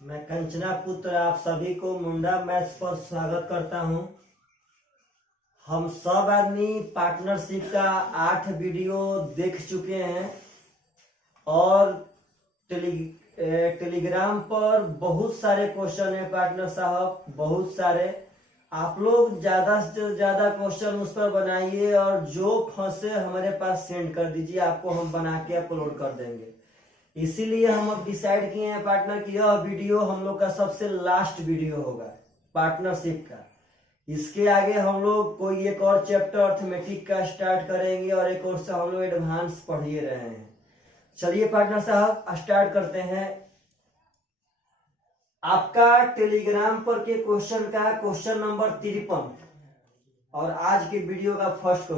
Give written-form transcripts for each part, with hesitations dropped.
मैं कंचना पुत्र आप सभी को मुंडा मैथ्स पर स्वागत करता हूं। हम सब आदमी पार्टनरशिप का 8 वीडियो देख चुके हैं और टेलीग्राम पर बहुत सारे क्वेश्चन है पार्टनर साहब, बहुत सारे। आप लोग ज्यादा से ज्यादा क्वेश्चन उस पर बनाइए और जो फंसे हमारे पास सेंड कर दीजिए, आपको हम बना के अपलोड कर देंगे। इसीलिए हम अब डिसाइड किए हैं पार्टनर कि यह वीडियो हम लोग का सबसे लास्ट वीडियो होगा पार्टनरशिप का। इसके आगे हम लोग कोई एक और चैप्टर अर्थमेटिक का स्टार्ट करेंगे और एक और से हम लोग एडवांस पढ़ ही रहे हैं। चलिए पार्टनर साहब स्टार्ट करते हैं। आपका टेलीग्राम पर के क्वेश्चन का क्वेश्चन नंबर 53 और आज के वीडियो का फर्स्ट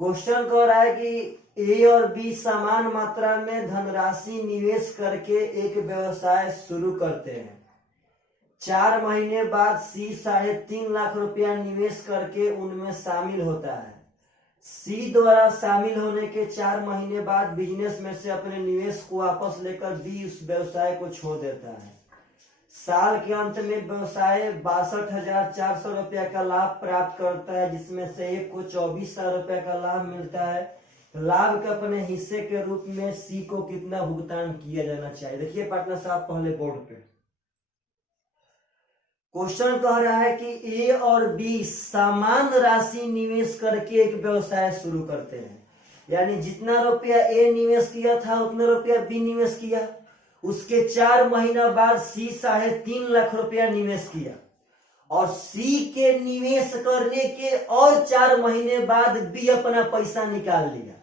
क्वेश्चन कह रहा है कि ए और बी समान मात्रा में धनराशि निवेश करके एक व्यवसाय शुरू करते हैं। 4 महीने बाद सी 3.5 लाख रुपया निवेश करके उनमें शामिल होता है। सी द्वारा शामिल होने के 4 महीने बाद बिजनेस में से अपने निवेश को वापस लेकर बी उस व्यवसाय को छोड़ देता है। साल के अंत में व्यवसाय 62,400 रुपया का लाभ प्राप्त करता है, जिसमें से एक को 24,000 रुपया का लाभ मिलता है। लाभ के अपने हिस्से के रूप में सी को कितना भुगतान किया जाना चाहिए? देखिए पार्टनर साहब पहले बोर्ड पे क्वेश्चन कह रहा है कि ए और बी समान राशि निवेश करके एक व्यवसाय शुरू करते हैं। यानी जितना रुपया ए निवेश किया था उतना रुपया बी निवेश किया। उसके 4 महीना बाद सी 3.5 लाख रुपया निवेश किया और सी के निवेश करने के और 4 महीने बाद बी अपना पैसा निकाल लिया।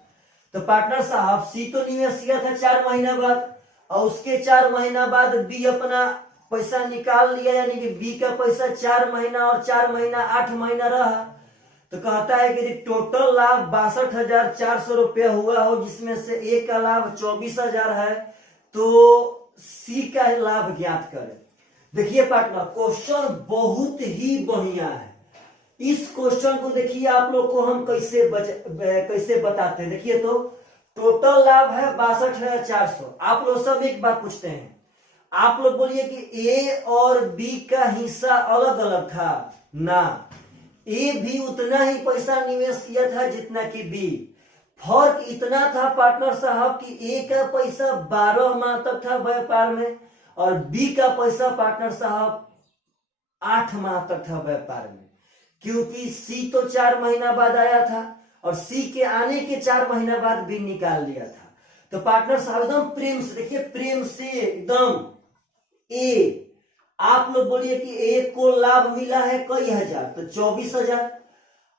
तो पार्टनर साहब सी तो निवेश किया था 4 महीना बाद और उसके 4 महीना बाद बी अपना पैसा निकाल लिया, यानी कि बी का पैसा 4 महीना और 4 महीना 8 महीना रहा। तो कहता है कि टोटल लाभ 62,400 रुपया हुआ हो, जिसमें से ए का लाभ 24,000 है, तो सी का लाभ ज्ञात करें। देखिए पार्टनर क्वेश्चन बहुत ही बढ़िया है। इस क्वेश्चन को देखिए आप लोग को हम कैसे बताते हैं। देखिए तो टोटल लाभ है 62,400। आप लोग सब एक बात पूछते हैं, आप लोग बोलिए कि ए और बी का हिस्सा अलग अलग था ना, ए भी उतना ही पैसा निवेश किया था जितना कि बी। फर्क इतना था पार्टनर साहब कि ए का पैसा 12 माह तक था व्यापार में और बी का पैसा पार्टनर साहब 8 माह तक था व्यापार में, क्योंकि सी तो 4 महीना बाद आया था और सी के आने के 4 महीना बाद बी निकाल लिया था। तो पार्टनर साहब एकदम प्रेम से देखिए, प्रेम से एकदम ए, आप लोग बोलिए कि ए को लाभ मिला है कई हजार, तो 24,000।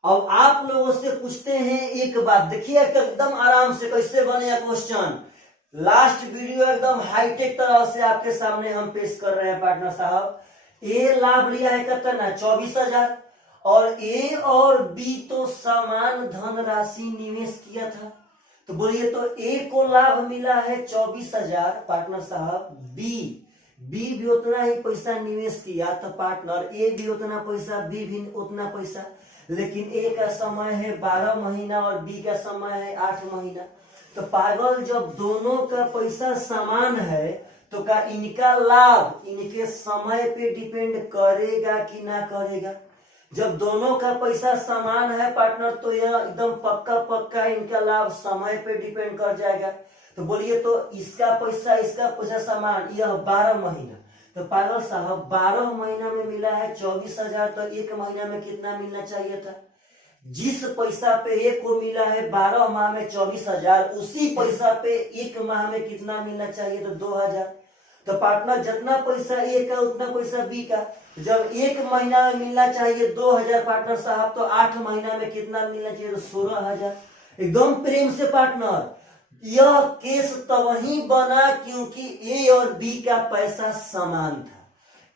और आप लोगों से पूछते हैं एक बात, देखिए एकदम आराम से कैसे बनेगा क्वेश्चन। लास्ट वीडियो एकदम हाईटेक तरह से आपके सामने हम पेश कर रहे हैं पार्टनर साहब। ए लाभ लिया है कितना? 24,000 और ए और बी तो समान धनराशि निवेश किया था। तो बोलिए तो ए को लाभ मिला है 24,000 पार्टनर साहब। बी भी उतना ही पैसा निवेश किया, तो पार्टनर ए भी उतना पैसा, बी भी उतना पैसा। लेकिन ए का समय है 12 महीना और बी का समय है 8 महीना। तो पागल जब दोनों का पैसा समान है तो क्या इनका लाभ इनके समय पे डिपेंड करेगा कि ना करेगा? जब दोनों का पैसा समान है पार्टनर तो यह एकदम पक्का इनका लाभ समय पे डिपेंड कर जाएगा। तो बोलिए तो इसका पैसा समान, यह 12 महीना। तो पागल साहब 12 महीना में मिला है 24,000, तो 1 महीना में कितना मिलना चाहिए था? जिस पैसा पे एक को मिला है 12 माह में 24,000, उसी पैसा पे 1 माह में कितना मिलना चाहिए? तो 2,000। तो पार्टनर जितना पैसा ए का उतना पैसा बी का। जब 1 महीना में मिलना चाहिए 2,000 पार्टनर साहब, तो 8 महीना में कितना मिलना चाहिए? तो 16,000। एकदम प्रेम से पार्टनर, यह केस तभी बना क्योंकि ए और बी का पैसा समान था।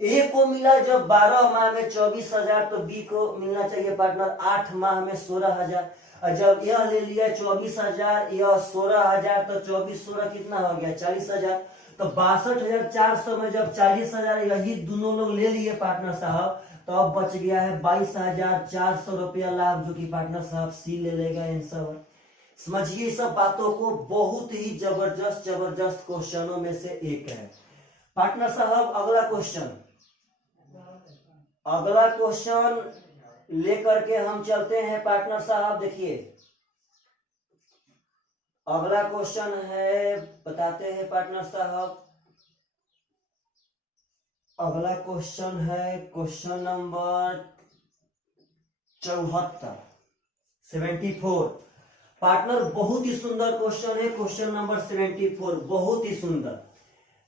ए को मिला जब 12 माह में 24,000, तो बी को मिलना चाहिए पार्टनर 8 माह में 16,000। और जब यह ले लिया 24,000, यह 16,000, तो 24 कितना हो गया? 40,000। तो 62,400 में जब 40,000 यही दोनों लोग ले लिए पार्टनर साहब, तो अब बच गया है 22,400 रुपया लाभ, जो कि पार्टनर साहब सी ले लेगा आंसर। समझिए सब बातों को, बहुत ही जबरदस्त क्वेश्चनों में से एक है। पार्टनर साहब अगला क्वेश्चन लेकर के हम चलते हैं। पार्टनर साहब देखिए अगला क्वेश्चन है, बताते हैं पार्टनर साहब। अगला क्वेश्चन है क्वेश्चन नंबर 74 पार्टनर, बहुत ही सुंदर क्वेश्चन है। क्वेश्चन नंबर 74 बहुत ही सुंदर।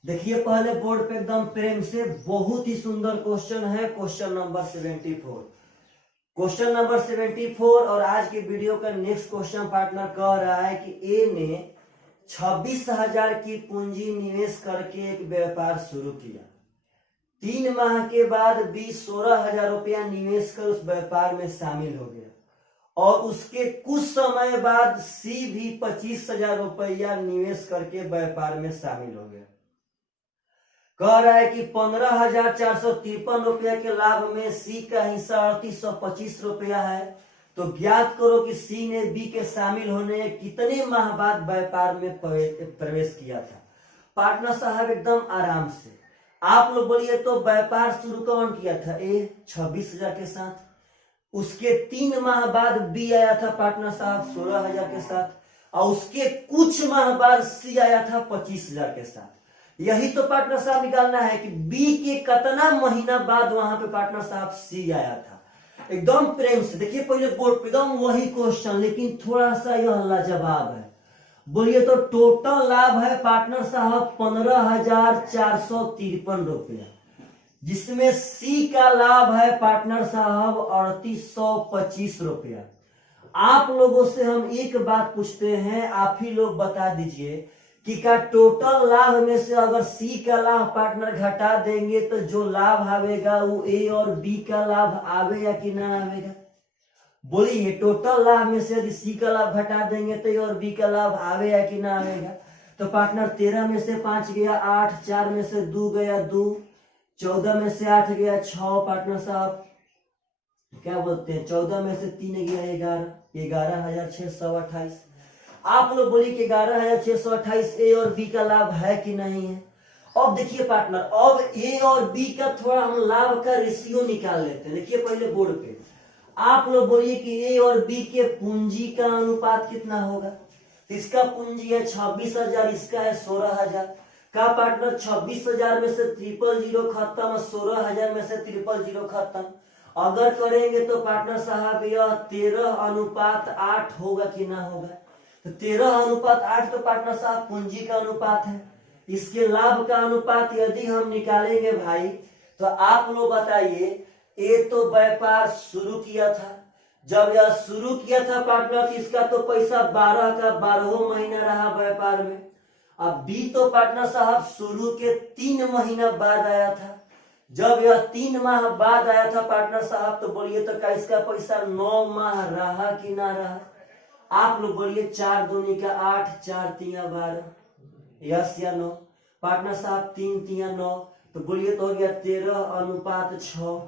देखिए पहले बोर्ड पे एकदम प्रेम से, बहुत ही सुंदर क्वेश्चन है क्वेश्चन नंबर 74। क्वेश्चन नंबर 74 और आज के वीडियो का नेक्स्ट क्वेश्चन पार्टनर कह रहा है कि ए ने 26,000 की पूंजी निवेश करके एक व्यापार शुरू किया। 3 माह के बाद बी 16,000 रुपया निवेश कर उस व्यापार में शामिल हो गया और उसके कुछ समय बाद सी भी 25,000 रुपया निवेश करके व्यापार में शामिल हो गया। कह रहा है कि 15,453 रुपया के लाभ में सी का हिस्सा 3825 रुपया है। तो ज्ञात करो कि सी ने बी के शामिल होने कितने माह बाद व्यापार में प्रवेश किया था। पार्टनर साहब एकदम आराम से आप लोग बोलिए तो व्यापार शुरू कौन किया था? ए 26,000 के साथ। उसके 3 माह बाद बी आया था पार्टनर साहब 16,000 के साथ और उसके कुछ माह बाद सी आया था 25,000 के साथ। यही तो पार्टनर साहब निकालना है कि बी के कितना महीना बाद वहां पे पार्टनर साहब सी आया था। एकदम प्रेम से देखिए पहले बोर्ड पे एकदम वही क्वेश्चन, लेकिन थोड़ा सा यह लाजवाब है। बोलिए तो टोटल लाभ है पार्टनर साहब 15,453 रुपया, जिसमें सी का लाभ है पार्टनर साहब 3825 रुपया। आप लोगों से हम एक बात पूछते हैं, आप ही लोग बता दीजिए कि का टोटल लाभ में से अगर सी का लाभ पार्टनर घटा देंगे तो जो लाभ आवेगा वो ए और बी का लाभ आवेगा कि ना आवेगा? बोलिए टोटल लाभ में से यदि सी का लाभ घटा देंगे तो ए और बी का लाभ आवेगा कि ना आवेगा? तो पार्टनर 13 में से 5 गया 8, 4 में से 2 गया 2, 14 में से 8 गया 6, पार्टनर साहब क्या बोलते हैं 14 में से 3 गया 11, 11,628। आप लोग बोलिए कि 11,628 ए और बी का लाभ है कि नहीं है? अब देखिए पार्टनर, अब ए और बी का थोड़ा हम लाभ का रेशियो निकाल लेते हैं। देखिए पहले बोर्ड पे आप लोग बोलिए कि ए और बी के पूंजी का अनुपात कितना होगा? इसका पूंजी है 26,000, इसका है 16,000 का पार्टनर। 26,000 में से 000 खत्म, 16,000 में से 000 खत्म। अगर करेंगे तो पार्टनर साहब यह 13:8 होगा कि ना होगा? तो 13:8 तो पार्टनर साहब पूंजी का अनुपात है। इसके लाभ का अनुपात यदि हम निकालेंगे भाई तो आप लोग बताइए, ए तो व्यापार शुरू किया था, जब यह शुरू किया था पार्टनर इसका तो पैसा 12 का 12 महीना रहा व्यापार में। अब बी तो पार्टनर साहब शुरू के 3 महीना बाद आया था। जब यह 3 माह बाद आया था पार्टनर साहब तो बोलिए तो क्या इसका पैसा 9 माह रहा कि ना रहा? आप लोग बोलिए 4 दूनी का 8, 4 तिया 12, यस या नो? पार्टनर साहब 3 तिया 9, तो बोलिए तो हो गया 13:6,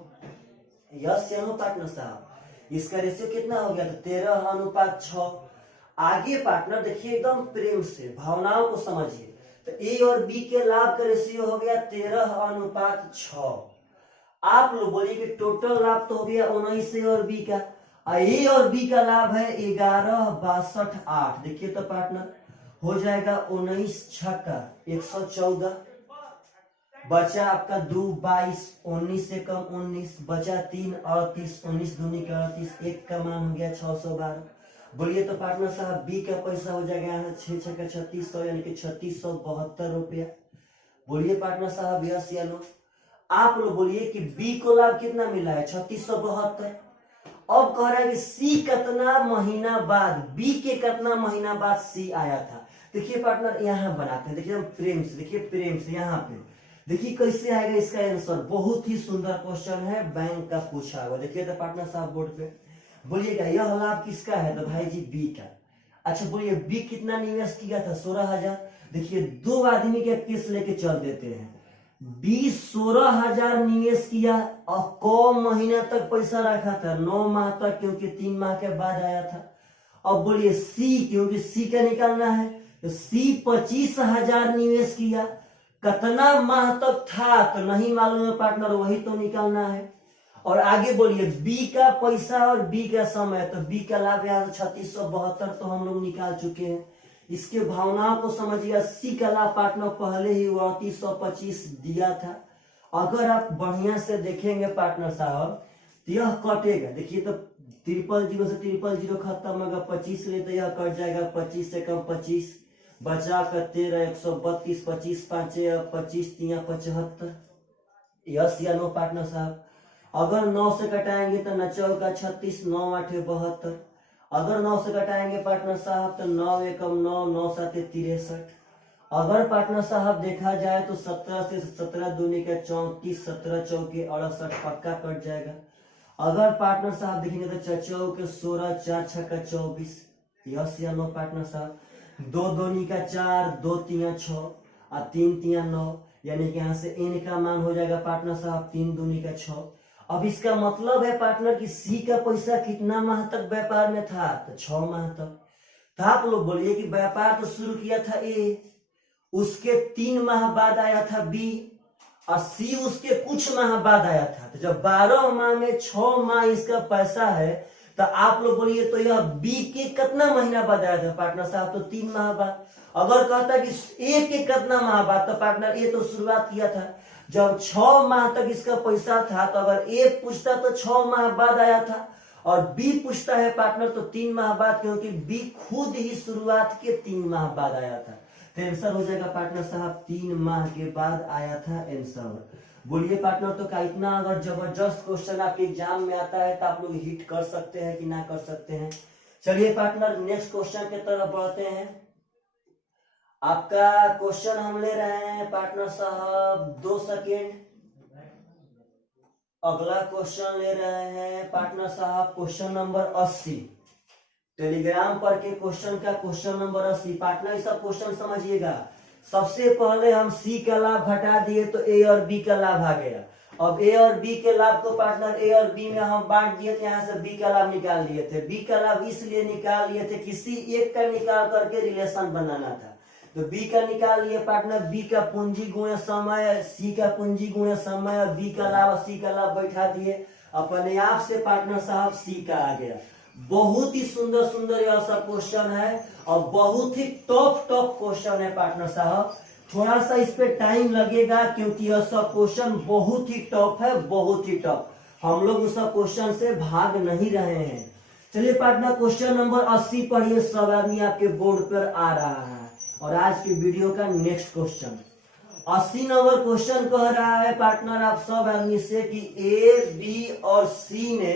यस या नो पार्टनर साहब? इसका रेशियो कितना हो गया? तो 13:6। आगे पार्टनर देखिए एकदम प्रेम से भावनाओं को समझिए, तो ए और बी के लाभ का रेशियो हो गया 13:6। आप लोग बोलिए कि टोटल लाभ तो हो गया 19 ए और बी का, ए और बी का लाभ है 11,62,8। देखिए तो पार्टनर हो जाएगा 19 छक्का 114, बचा आपका 2 22, 19 से कम 19, बचा 3 38, 19 दूनी का 38, एक का मान हो गया 612। बोलिए तो पार्टनर साहब बी का पैसा हो जाएगा यहाँ 6 छक्का 3600 यानी कि 3672 रुपया। बोलिए पार्टनर साहब यस या नो? आप लोग बोलिए कि बी को लाभ कितना मिला है 3672। अब कह रहा है कि सी कितना महीना बाद, बी के कितना महीना बाद सी आया था। देखिए पार्टनर यहाँ बनाते हैं, देखिए हम प्रेम से, देखिए प्रेम से यहाँ पे देखिए कैसे आएगा इसका आंसर। बहुत ही सुंदर क्वेश्चन है, बैंक का पूछा हुआ। देखिए तो पार्टनर साहब बोर्ड पे बोलिएगा यह लाभ किसका है? तो भाई जी बी का। अच्छा बोलिए बी कितना निवेश किया था? 16,000। देखिए 2 आदमी के केस लेके चल देते हैं। बी 16,000 निवेश किया और कौन महीना तक पैसा रखा था? 9 माह तक, क्योंकि 3 माह के बाद आया था। अब बोलिए सी, क्योंकि सी का निकालना है, तो सी 25,000 निवेश किया कितना माह तक था तो नहीं मालूम है पार्टनर, वही तो निकालना है। और आगे बोलिए बी का पैसा और बी का समय, तो बी का लाभ यहाँ से 3672 तो हम लोग निकाल चुके हैं। इसके भावनाओं को समझिए। सी का लाभ पार्टनर पहले ही 3825 दिया था। अगर आप बढ़िया से देखेंगे पार्टनर साहब तो यह कटेगा, देखिए तो 000 से 000 खत्म होगा, 25 ले तो यह कट जाएगा, 25 से कम 25 बचा कर 13, 132, 25 5 25 3 75। यस या नो पार्टनर साहब? अगर 9 से कटाएंगे तो 9 चौका 36, 9 8 72। अगर 9 से कटाएंगे पार्टनर साहब तो 9 एकम 9, 9 7 63। अगर पार्टनर साहब देखा जाए तो 17 से 17 दूनी का 34, 17 चौके 68 पक्का कट जाएगा। अगर पार्टनर साहब देखेंगे तो 4 चौके 16, 4 छक्का 24। यस या नो पार्टनर साहब? 2 दूनी का 4, 2 3 6 और 3 3 9, यानी कि यहाँ से n का मान हो जाएगा पार्टनर साहब 3 दूनी का 6। अब इसका मतलब है पार्टनर कि सी का पैसा कितना माह तक व्यापार में था, तो 6 माह तक। तो आप लोग बोलिए कि व्यापार तो शुरू किया था ए, उसके 3 माह बाद आया था बी, और सी उसके कुछ माह बाद आया था। तो जब 12 माह में 6 माह इसका पैसा है, तो आप लोग बोलिए तो यह बी के कितना महीना बाद आया था पार्टनर साहब, तो 3 माह बाद। अगर कहता कि ए के कितना माह बाद, तो पार्टनर ए तो शुरुआत किया था जब 6 माह तक इसका पैसा था, तो अगर ए पूछता तो 6 माह बाद आया था, और बी पूछता है पार्टनर तो 3 माह बाद, क्योंकि बी खुद ही शुरुआत के 3 माह बाद आया था। तो आंसर हो जाएगा पार्टनर साहब 3 माह के बाद आया था आंसर। बोलिए पार्टनर, तो क्या इतना अगर जबरदस्त क्वेश्चन आपके एग्जाम में आता है तो आप लोग हिट कर सकते हैं कि ना कर सकते हैं? चलिए पार्टनर नेक्स्ट क्वेश्चन की तरफ बढ़ते हैं। आपका क्वेश्चन हम ले रहे हैं पार्टनर साहब 2 सेकेंड। अगला क्वेश्चन ले रहे हैं पार्टनर साहब क्वेश्चन नंबर 80, टेलीग्राम पर के क्वेश्चन का क्वेश्चन नंबर 80। पार्टनर सब क्वेश्चन समझिएगा। सबसे पहले हम सी का लाभ घटा दिए तो ए और बी का लाभ आ गया। अब ए और बी के लाभ को पार्टनर ए और बी में हम बांट दिए थे, यहाँ से बी का लाभ निकाल लिए थे। बी का लाभ इसलिए निकाल लिए थे किसी एक का निकाल करके रिलेशन बनाना था, तो बी का निकाल लिए पार्टनर। बी का पूंजी गुणे समय, सी का पूंजी गुणे समय, बी का लाभ सी का लाभ बैठा दिए। अपने आप से पार्टनर साहब सी का आ गया। बहुत ही सुंदर सुंदर यह सब क्वेश्चन है और बहुत ही टॉप क्वेश्चन है पार्टनर साहब। थोड़ा सा इस पे टाइम लगेगा क्योंकि यह सब क्वेश्चन बहुत ही टॉप है, बहुत ही टॉप। हम लोग उस सब क्वेश्चन से भाग नहीं रहे हैं। चलिए पार्टनर क्वेश्चन नंबर 80 पढ़िए, सब आदमी आपके बोर्ड पर आ रहा है। और आज की वीडियो का नेक्स्ट क्वेश्चन 80 नंबर क्वेश्चन कह रहा है पार्टनर आप सब आदमी से कि ए बी और सी ने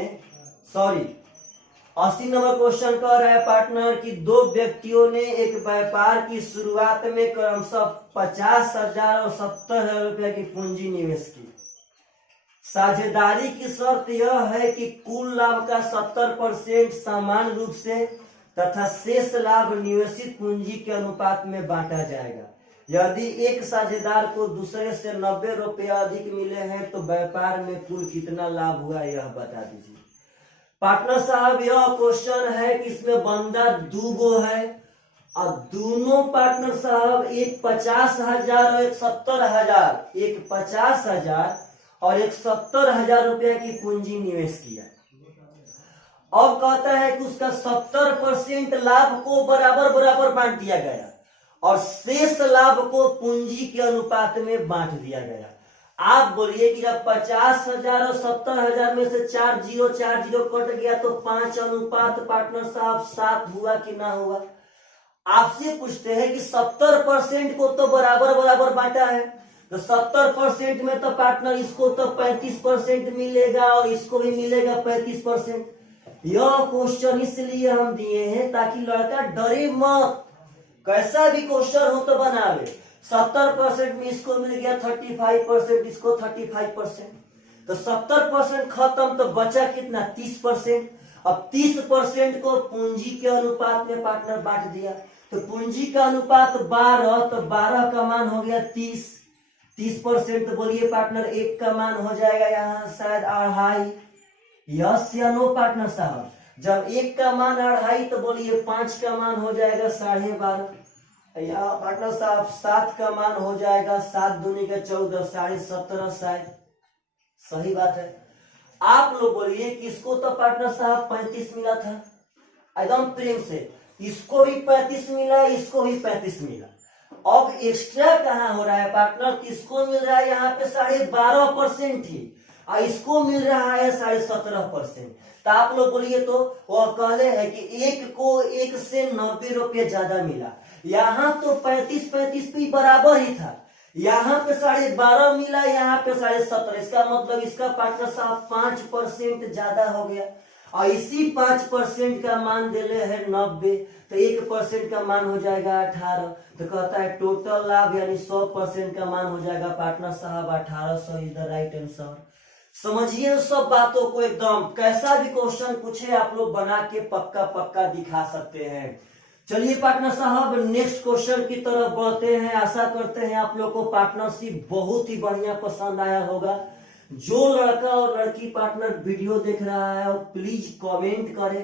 80 नंबर क्वेश्चन कह रहा है पार्टनर कि 2 व्यक्तियों ने एक व्यापार की शुरुआत में क्रमशः 50,000 और 70,000 रुपया की पूंजी निवेश की। साझेदारी की शर्त यह है कि कुल लाभ का 70% समान रूप से तथा शेष लाभ निवेशित पूंजी के अनुपात में बांटा जाएगा। यदि एक साझेदार को दूसरे से 90 रुपया अधिक मिले हैं तो व्यापार में कुल कितना लाभ हुआ यह बता दीजिए। पार्टनर साहब यह क्वेश्चन है कि इसमें बंदा 2 गो है और दोनों पार्टनर साहब एक 50,000 और एक 70,000, एक 50,000 और एक 70,000 रुपया की पूंजी निवेश किया। अब कहता है कि उसका 70% लाभ को बराबर बराबर बांट दिया गया और शेष लाभ को पूंजी के अनुपात में बांट दिया गया। आप बोलिए कि जब 50,000 और 70,000 में से 4 जीरो कट गया तो 5 अनुपात पार्टनर साहब 7 हुआ कि ना हुआ? आपसे पूछते हैं कि 70% को तो बराबर बराबर बांटा है, तो 70% में तो पार्टनर इसको तो 35% मिलेगा और इसको भी मिलेगा 35%। यह क्वेश्चन इसलिए हम दिए हैं ताकि लड़का डरे मत, कैसा भी क्वेश्चन हो तो बनावे। 70% में इसको मिल गया 35%, इसको 35%, तो 70% खत्म, तो बचा कितना 30%। अब 30% को पूंजी के अनुपात में पार्टनर बांट दिया, तो पूंजी का अनुपात 12, तो 12 का मान हो गया 30। 30% तो बोलिए पार्टनर 1 का मान हो जाएगा यहाँ शायद 2.5। यस या नो पार्टनर साहब? जब 1 का मान 2.5 तो बोलिए 5 का मान हो जाएगा 12.5। यहाँ पार्टनर साहब 7 का मान हो जाएगा 7 दूनी का 14, 17.5 शायद। सही बात है। आप लोग बोलिए कि इसको तो पार्टनर साहब 35 मिला था, एकदम प्रेम से। इसको भी 35 मिला, इसको भी 35 मिला। अब एक्स्ट्रा कहाँ हो रहा है पार्टनर? इसको मिल रहा है यहाँ पे 12.5% ही, और इसको मिल रहा है 17.5%। तो आप लोग बोलिए तो वह कहले है कि एक को 1 से 90 रुपये ज्यादा मिला। यहाँ तो 35-35 भी बराबर ही था, यहाँ पे 12.5 मिला, यहाँ पे 17.5। इसका मतलब इसका पार्टनर साहब 5% ज्यादा हो गया, और इसी 5% का मान दिले है 90, तो 1% का मान हो जाएगा 18। तो कहता है टोटल लाभ यानी 100% का मान हो जाएगा पार्टनर साहब 1800 इज द राइट आंसर। समझिए सब बातों को एकदम, कैसा भी क्वेश्चन पूछे आप लोग बना के पक्का पक्का दिखा सकते हैं। चलिए पार्टनर साहब नेक्स्ट क्वेश्चन की तरफ बढ़ते हैं। आशा करते हैं आप लोग को पार्टनरशिप बहुत ही बढ़िया पसंद आया होगा। जो लड़का और लड़की पार्टनर वीडियो देख रहा है प्लीज कमेंट करे,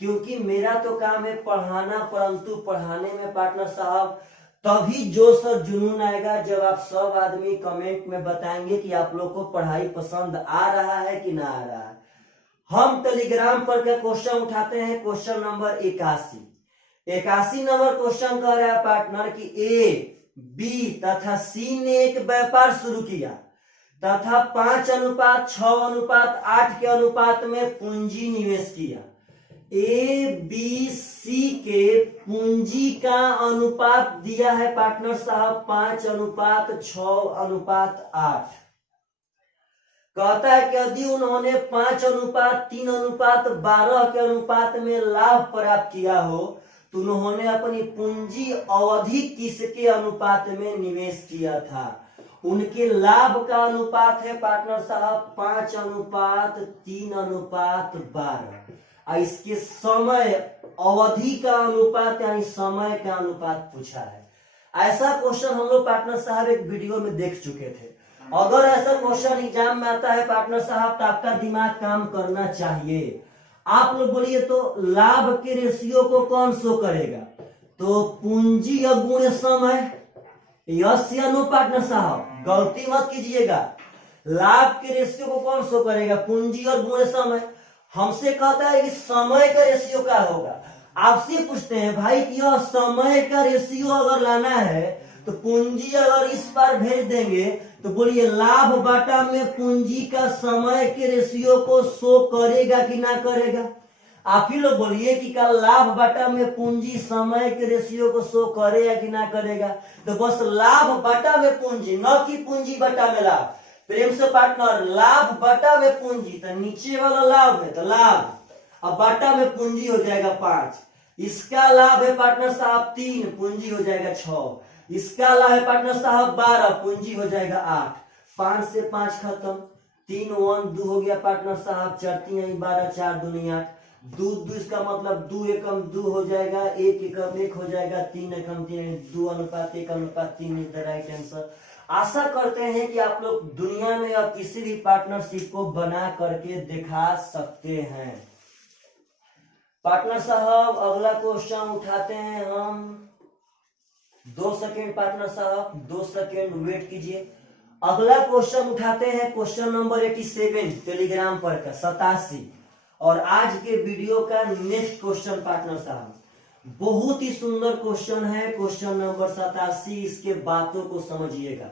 क्योंकि मेरा तो काम है पढ़ाना, परंतु पढ़ाने में पार्टनर साहब तभी जोश और जुनून आएगा जब आप सब आदमी कमेंट में बताएंगे कि आप लोग को पढ़ाई पसंद आ रहा है कि ना आ रहा है। हम टेलीग्राम पर का क्वेश्चन उठाते हैं, क्वेश्चन नंबर 81 नंबर क्वेश्चन कह रहा है पार्टनर कि ए, बी तथा सी ने एक व्यापार शुरू किया तथा 5:6:8 के अनुपात में पूंजी निवेश किया। ए बी सी के पूंजी का अनुपात दिया है पार्टनर साहब 5:6:8। कहता है कि यदि उन्होंने 5:3:12 के अनुपात में लाभ प्राप्त किया हो तो उन्होंने अपनी पूंजी अवधि किसके अनुपात में निवेश किया था? उनके लाभ का अनुपात है पार्टनर साहब 5:3:12, और इसके समय अवधि का अनुपात यानी समय का अनुपात पूछा है। ऐसा क्वेश्चन हम लोग पार्टनर साहब एक वीडियो में देख चुके थे। अगर ऐसा क्वेश्चन एग्जाम में आता है पार्टनर साहब तो आपका दिमाग काम करना चाहिए। आप लोग बोलिए तो लाभ के रेशियो को कौन शो करेगा? तो पूंजी गुणे समय, यस या नो पार्टनर साहब? गलती मत कीजिएगा। लाभ के रेशियो को कौन शो करेगा? पूंजी और गुणे समय। हमसे कहता है कि समय का रेशियो क्या होगा। आपसे पूछते हैं भाई कि यह समय का रेशियो अगर लाना है तो पूंजी अगर इस बार भेज देंगे तो बोलिए लाभ बाटा में पूंजी का समय के रेशियो को शो करेगा कि ना करेगा? आप ही लोग बोलिए कि क्या लाभ बाटा में पूंजी समय के रेशियो को शो करेगा कि ना करेगा? तो बस लाभ बाटा में पूंजी, न कि पूंजी बाटा में लाभ। प्रेम से पार्टनर, लाभ बाटा में पूंजी, तो नीचे वाला लाभ है तो लाभ, अब बाटा में पूंजी हो जाएगा 5। इसका लाभ है पार्टनर साहब 3, पूंजी हो जाएगा 6। इसका लाभ है पार्टनर साहब 12, पूंजी हो जाएगा 8। 5 से 5 खत्म, 3 1 2 हो गया पार्टनर साहब, 4 3 12, 4 2 8। 2 2 इसका मतलब 2 एकम 2 हो जाएगा, 1 एकम 1 हो जाएगा, 3 एकम 3, 2:1:3 इज द राइट आंसर। आशा करते हैं कि आप लोग दुनिया में या किसी भी पार्टनरशिप को बना करके दिखा सकते हैं। पार्टनर साहब अगला क्वेश्चन उठाते हैं हम। 2 सेकेंड पार्टनर साहब, 2 सेकेंड वेट कीजिए। अगला क्वेश्चन उठाते हैं, क्वेश्चन नंबर 87 टेलीग्राम पर का 87, और आज के वीडियो का नेक्स्ट क्वेश्चन पार्टनर साहब बहुत ही सुंदर क्वेश्चन है, क्वेश्चन नंबर 87। इसके बातों को समझिएगा,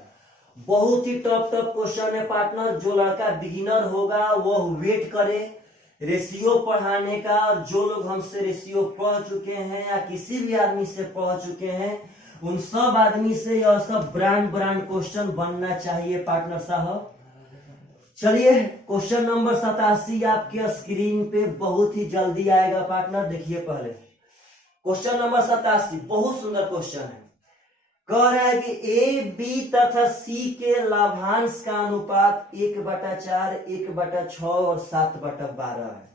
बहुत ही टफ क्वेश्चन है पार्टनर। जो लड़का बिगिनर होगा वह वेट करे रेशियो पढ़ाने का। जो लोग हमसे रेशियो पढ़ चुके हैं या किसी भी आदमी से पढ़ चुके हैं उन सब आदमी से यह सब ब्रांड क्वेश्चन बनना चाहिए पार्टनर साहब। चलिए क्वेश्चन नंबर 87 आपके स्क्रीन पे बहुत ही जल्दी आएगा पार्टनर। देखिए पहले क्वेश्चन नंबर 87 बहुत सुंदर क्वेश्चन है। कह रहा है कि ए बी तथा सी के लाभांश का अनुपात 1/4, 1/6 और 7/12 है।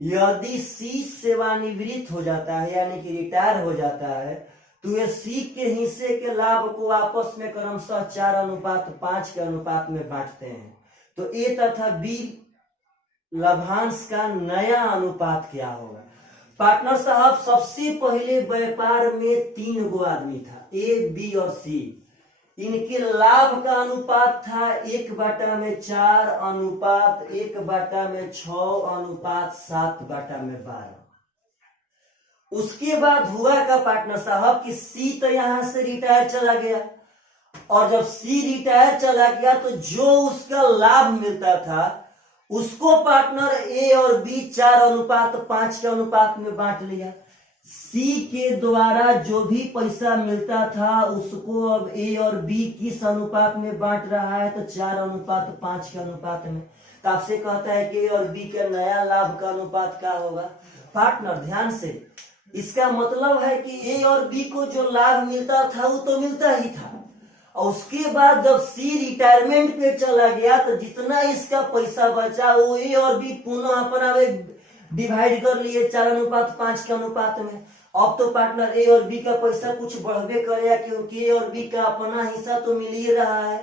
यदि सी सेवानिवृत्त हो जाता है यानी कि रिटायर हो जाता है तो ये सी के हिस्से के लाभ को आपस में क्रमशः 4:5 के अनुपात में बांटते हैं। तो ए तथा बी लाभांश का नया अनुपात क्या होगा? पार्टनर साहब सबसे पहले व्यापार में 3 गो आदमी था, ए बी और सी। इनके लाभ का अनुपात था 1/4 अनुपात 1/6 अनुपात 7/12। उसके बाद हुआ का पार्टनर साहब कि सी तो यहां से रिटायर चला गया, और जब सी रिटायर चला गया तो जो उसका लाभ मिलता था उसको पार्टनर ए और बी 4:5 के अनुपात में बांट लिया। सी के द्वारा जो भी पैसा मिलता था उसको अब ए और बी किस अनुपात में बांट रहा है, तो 4:5 के अनुपात में। तो आपसे कहता है कि ए और बी का नया लाभ का अनुपात क्या होगा। पार्टनर ध्यान से, इसका मतलब है कि ए और बी को जो लाभ मिलता था वो तो मिलता ही था, और उसके बाद जब सी रिटायरमेंट पे चला गया तो जितना इसका पैसा बचा वो ए और बी पुनः अपना डिवाइड कर लिए 4:5 के अनुपात में। अब तो पार्टनर ए और बी का पैसा कुछ बढ़वे करेगा, क्योंकि ए और बी का अपना हिस्सा तो मिल ही रहा है,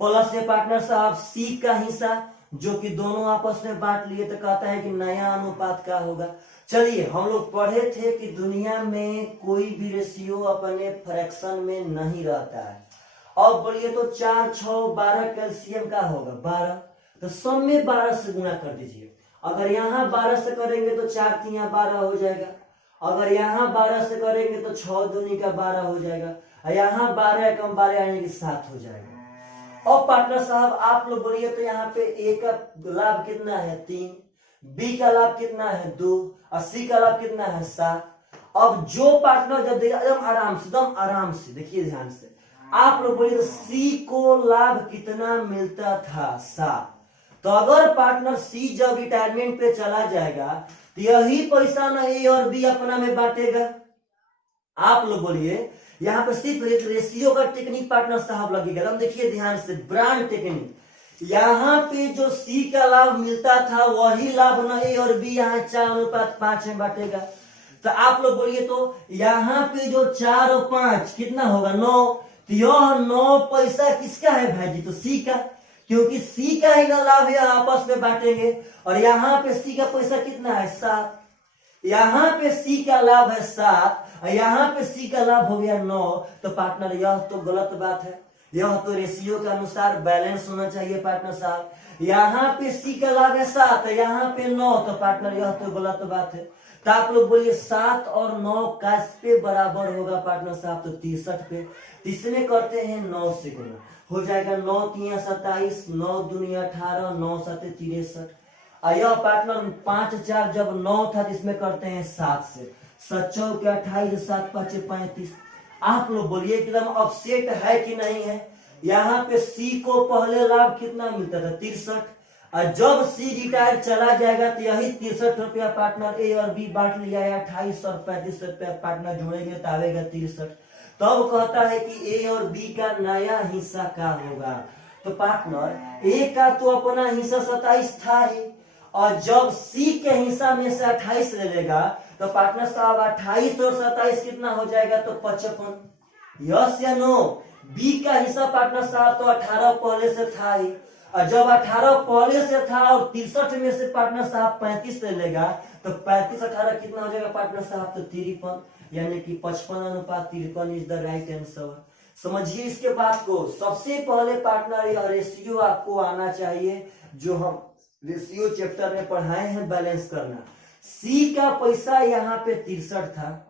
प्लस से पार्टनर साहब सी का हिस्सा जो कि दोनों आपस में बांट लिए। तो कहता है कि नया अनुपात क्या होगा। चलिए, हम लोग पढ़े थे कि दुनिया में कोई भी रेशियो अपने फ्रैक्शन में नहीं रहता है। अब बोलिए तो 4, 6, 12 कैल्शियम का होगा 12, तो सब में 12 से गुणा कर दीजिए। अगर यहाँ 12 से करेंगे तो 4 3 12 हो जाएगा, अगर यहाँ 12 से करेंगे तो 6 दूनी का 12 हो जाएगा, और यहाँ 12 कम 12 यानी कि 7 हो जाएगा। और पार्टनर साहब आप लोग बोलिए तो यहाँ पे ए का लाभ कितना है 3, बी का लाभ कितना है 2, और सी का लाभ कितना है 7। अब जो पार्टनर जब देगा एकदम आराम से देखिए ध्यान से, आप लोग बोलिए तो सी को लाभ कितना मिलता था 7। तो अगर पार्टनर सी जब रिटायरमेंट पे चला जाएगा तो यही पैसा ना ए और बी अपना में बांटेगा। आप लोग बोलिए, यहाँ पे सिर्फ एक रेशियो का टेक्निक पार्टनर साहब लगेगा। हम देखिए ध्यान से, ब्रांड टेक्निक। यहाँ पे जो सी का लाभ मिलता था वही लाभ ना ए और बी यहाँ 4:5 में बांटेगा। तो आप लोग बोलिए तो यहाँ पे जो 4 और 5 कितना होगा 9, तो यह 9 पैसा किसका है भाई जी, तो सी का, क्योंकि सी का ही ना लाभ है आपस में बांटेंगे। और यहाँ पे सी का पैसा कितना है 7, यहाँ पे सी का लाभ है 7 और यहाँ पे सी का लाभ हो गया 9। तो पार्टनर यह तो गलत बात है, यह तो रेशियो के अनुसार बैलेंस होना चाहिए पार्टनर साहब। यहाँ पे सी का लाभ है 7, यहाँ पे 9, तो पार्टनर यह तो गलत बात है। तो आप लोग बोलिए 7 और 9 किस पे बराबर होगा पार्टनर साहब, तो 63 पे। इसमें करते हैं 9 से गुना, हो जाएगा 9 3 27, 9 दूनी 18, 9 7 63। यह पार्टनर 5 4 जब 9 था तो इसमें करते हैं 7 से, 7 चौक 28, 7 5 35। आप लोग बोलिए एकदम अपसेट है कि नहीं है। यहाँ पे सी को पहले लाभ कितना मिलता था 63, और जब सी रिटायर चला जाएगा तो यही 63 रुपया पार्टनर ए और बी बांट लिया है, 28 और 35 रुपया पार्टनर जोड़ेंगे तो आएगा 63। तब कहता है कि ए और बी का नया हिस्सा क्या होगा। तो पार्टनर ए का तो अपना हिस्सा 27 था ही, और जब सी के हिस्सा में से 28 ले लेगा तो पार्टनर साहब 28 और 27 कितना हो जाएगा, तो 55। यस या नो। बी का हिस्सा पार्टनर साहब तो 18 पहले से था ही, और जब 18 पहले से था और 63 में से पार्टनर साहब 35 ले लेगा तो 35 18 कितना हो जाएगा पार्टनर साहब, तो 53, यानी कि 55:53 इज द राइट आंसर। समझिए इसके बात को। सबसे पहले पार्टनर यह रेशियो आपको आना चाहिए जो हम रेशियो चैप्टर में पढ़ाए हैं, बैलेंस करना। सी का पैसा यहाँ पे 63 था।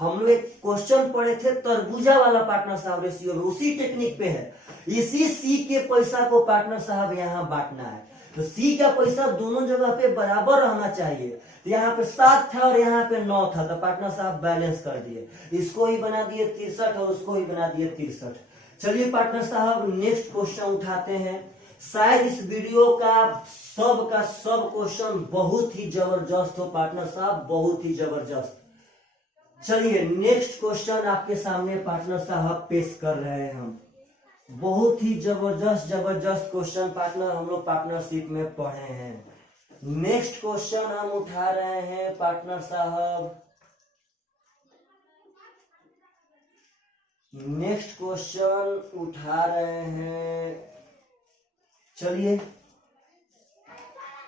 हम लोग एक क्वेश्चन पढ़े थे तरबूजा वाला पार्टनर साहब रेशियो में, उसी टेक्निक पे है। इसी सी के पैसा को पार्टनर साहब यहाँ बांटना है, तो सी का पैसा दोनों जगह पे बराबर रहना चाहिए। तो यहाँ पे 7 था और यहाँ पे 9 था, तो पार्टनर साहब बैलेंस कर दिए, इसको ही बना दिए 63 और उसको ही बना दिए 63। चलिए पार्टनर साहब नेक्स्ट क्वेश्चन उठाते हैं। शायद इस वीडियो का सब क्वेश्चन बहुत ही जबरदस्त हो पार्टनर साहब, बहुत ही जबरदस्त। चलिए नेक्स्ट क्वेश्चन आपके सामने पार्टनर साहब पेश कर रहे हैं हम। बहुत ही जबरदस्त क्वेश्चन पार्टनर हम लोग पार्टनरशिप में पढ़े हैं। नेक्स्ट क्वेश्चन हम उठा रहे हैं पार्टनर साहब, नेक्स्ट क्वेश्चन उठा रहे हैं। चलिए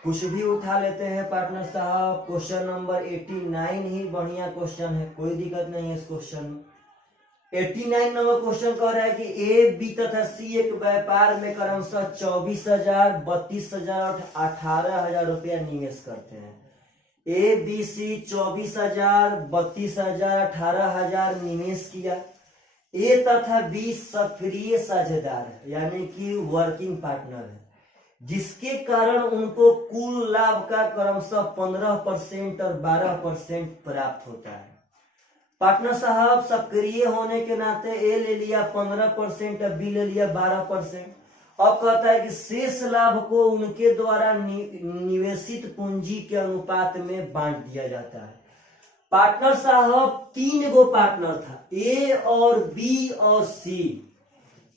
कुछ भी उठा लेते हैं पार्टनर साहब। क्वेश्चन नंबर 89 ही बढ़िया क्वेश्चन है, कोई दिक्कत नहीं है इस क्वेश्चन में। 89 नंबर क्वेश्चन कह रहा है कि ए, बी तथा सी एक व्यापार में क्रमशः 24,000, 32,000 और 18,000 रुपया निवेश करते हैं। ए, बी, सी 24,000, 32,000, 18,000 निवेश किया। ए तथा बी सक्रिय साझेदार है, यानी कि वर्किंग पार्टनर है, जिसके कारण उनको कुल लाभ का क्रमशः 15% और 12% प्राप्त होता है। पार्टनर साहब सक्रिय होने के नाते ए ले लिया 15% और बी ले लिया 12%। अब कहता है कि शेष लाभ को उनके द्वारा निवेशित पूंजी के अनुपात में बांट दिया जाता है। पार्टनर साहब 3 गो पार्टनर था, ए और बी और सी।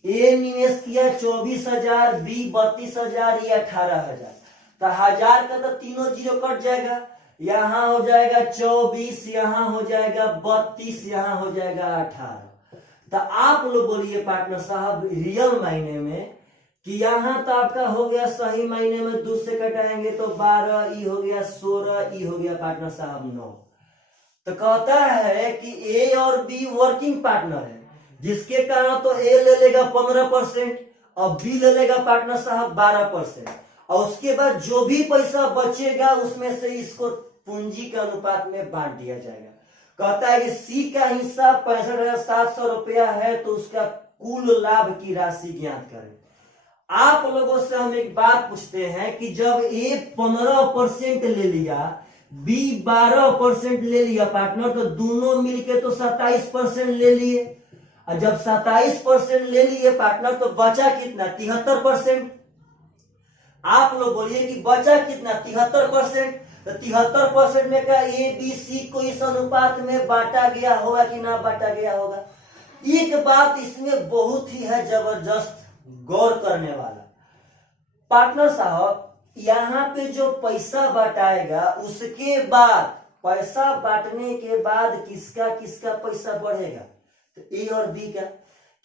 ए निवेश किया 24,000, बी 32,000, ये 18,000। तो 1000 का तो तीनों जीरो कट जाएगा, यहाँ हो जाएगा 24, यहाँ हो जाएगा 32, यहाँ हो जाएगा 18। तो आप लोग बोलिए पार्टनर साहब रियल मायने में कि यहाँ तो आपका हो गया सही मायने में 2 से कटाएंगे तो 12, ई हो गया 16, ई हो गया पार्टनर साहब 9। तो कहता है कि ए और बी वर्किंग पार्टनर है, जिसके कारण तो ए ले लेगा 15% और बी ले लेगा पार्टनर साहब 12%, और उसके बाद जो भी पैसा बचेगा उसमें से इसको पूंजी के अनुपात में बांट दिया जाएगा। कहता है कि सी का हिस्सा 65,700 रुपया है, तो उसका कुल लाभ की राशि ज्ञात करें। आप लोगों से हम एक बात पूछते हैं कि जब ए 15% ले लिया, बी 12% ले लिया पार्टनर, तो दोनों मिलके तो 27% ले लिए, और जब 27% ले लिए पार्टनर तो बचा कितना 73%। आप लोग बोलिए कि बचा कितना 73%। तो 73% में का ए, बी, सी को इस अनुपात में बांटा गया होगा कि ना बांटा गया होगा। एक बात इसमें बहुत ही है जबरदस्त, गौर करने वाला। पार्टनर साहब यहाँ पे जो पैसा बांटाएगा उसके बाद, पैसा बांटने के बाद किसका किसका पैसा बढ़ेगा, तो ए और बी का,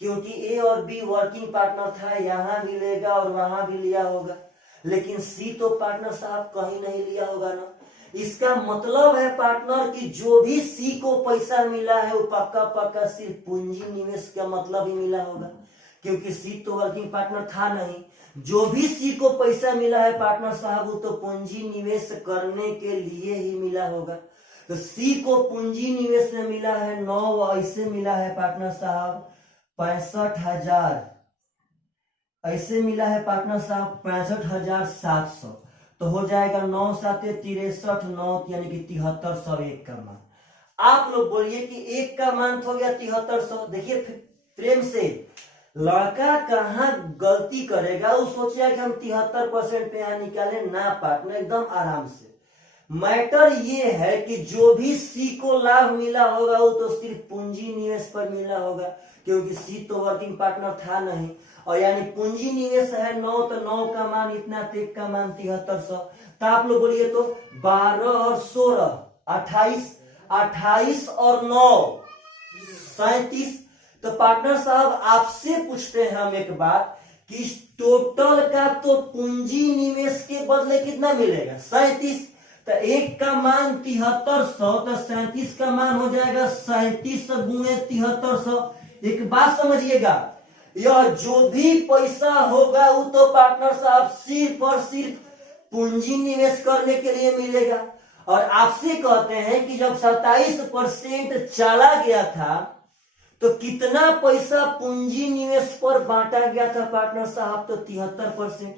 क्योंकि ए और बी वर्किंग पार्टनर था, यहाँ भी लेगा और वहां भी लिया होगा, लेकिन सी तो पार्टनर साहब कहीं नहीं लिया होगा ना। इसका मतलब है पार्टनर कि जो भी सी को पैसा मिला है वो पक्का पक्का सिर्फ पूंजी निवेश का मतलब ही मिला होगा, क्योंकि सी तो वर्किंग पार्टनर था नहीं। जो भी सी को पैसा मिला है पार्टनर साहब वो तो पूंजी निवेश करने के लिए ही मिला होगा। तो सी को पूंजी निवेश में मिला है 9, ऐसे मिला है पार्टनर साहब 65,000, ऐसे मिला है पार्टनर साहब 65,700। तो हो जाएगा 9 7 63 9, यानी कि 7300 एक का मान। आप लोग बोलिए कि एक का मान हो गया 7300। देखिए प्रेम से लड़का कहाँ गलती करेगा, वो सोचेगा कि हम 73% पे यहाँ निकाले ना पार्टनर, एकदम आराम से। मैटर ये है कि जो भी सी को लाभ मिला होगा वो तो सिर्फ पूंजी निवेश पर मिला होगा, क्योंकि सी तो वर्किंग पार्टनर था नहीं, और यानी पूंजी निवेश है 9, तो 9 का मान इतना, एक का मान 7300। तो आप लोग बोलिए तो 12 और 16 28, 28 और 9 37। तो पार्टनर साहब आपसे पूछते हैं हम एक बात कि टोटल का तो पूंजी निवेश के बदले कितना मिलेगा 37। तो एक का मान 7300, तो 37 का मान हो जाएगा 37 गुणे 7300। एक बात समझिएगा, यह जो भी पैसा होगा वो तो पार्टनर साहब सिर्फ और सिर्फ पूंजी निवेश करने के लिए मिलेगा। और आपसे कहते हैं कि जब 27% चला गया था तो कितना पैसा पूंजी निवेश पर बांटा गया था पार्टनर साहब, तो 73%।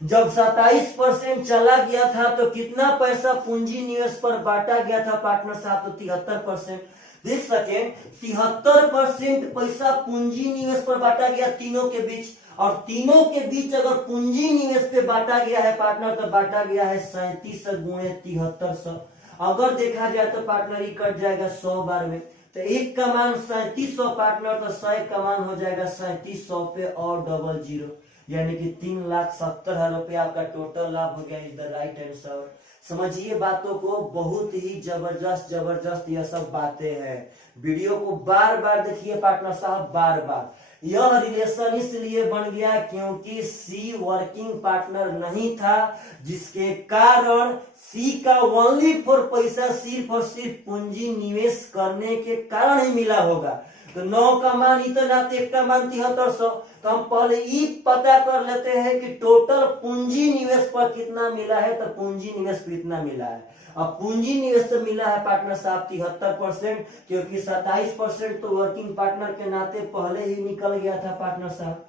जब 27% चला गया था तो कितना पैसा पूंजी निवेश पर बांटा गया था पार्टनर साहब, तो 73%। देख सके 73% पैसा पूंजी निवेश पर बांटा गया तीनों के बीच, और तीनों के बीच अगर पूंजी निवेश पे बांटा गया है पार्टनर तो बांटा गया है 37 गुणे 7300। अगर देखा जाए तो पार्टनर ही कट जाएगा 100 बार में, तो एक का मान 3700 पार्टनर, तो 100 का मान हो जाएगा 3700 पे और डबल जीरो, यानी कि 3,70,000 रुपया आपका टोटल लाभ हो गया। Is the right answer. समझिए बातों को, बहुत ही जबरदस्त यह सब बातें हैं। वीडियो को बार बार देखिए पार्टनर साहब, बार बार। यह रिलेशन इसलिए बन गया क्योंकि सी वर्किंग पार्टनर नहीं था, जिसके कारण सी का ओनली फॉर पैसा सिर्फ और सिर्फ पूंजी निवेश करने के कारण ही मिला होगा। तो 9 का मान इतना, 1 का मान 7300। तो हम पहले ये पता कर लेते हैं कि टोटल पूंजी निवेश पर कितना मिला है। तो पूंजी निवेश पर इतना मिला है। अब पूंजी निवेश से मिला है पार्टनर साहब 73%, क्योंकि 27% तो वर्किंग पार्टनर के नाते पहले ही निकल गया था पार्टनर साहब।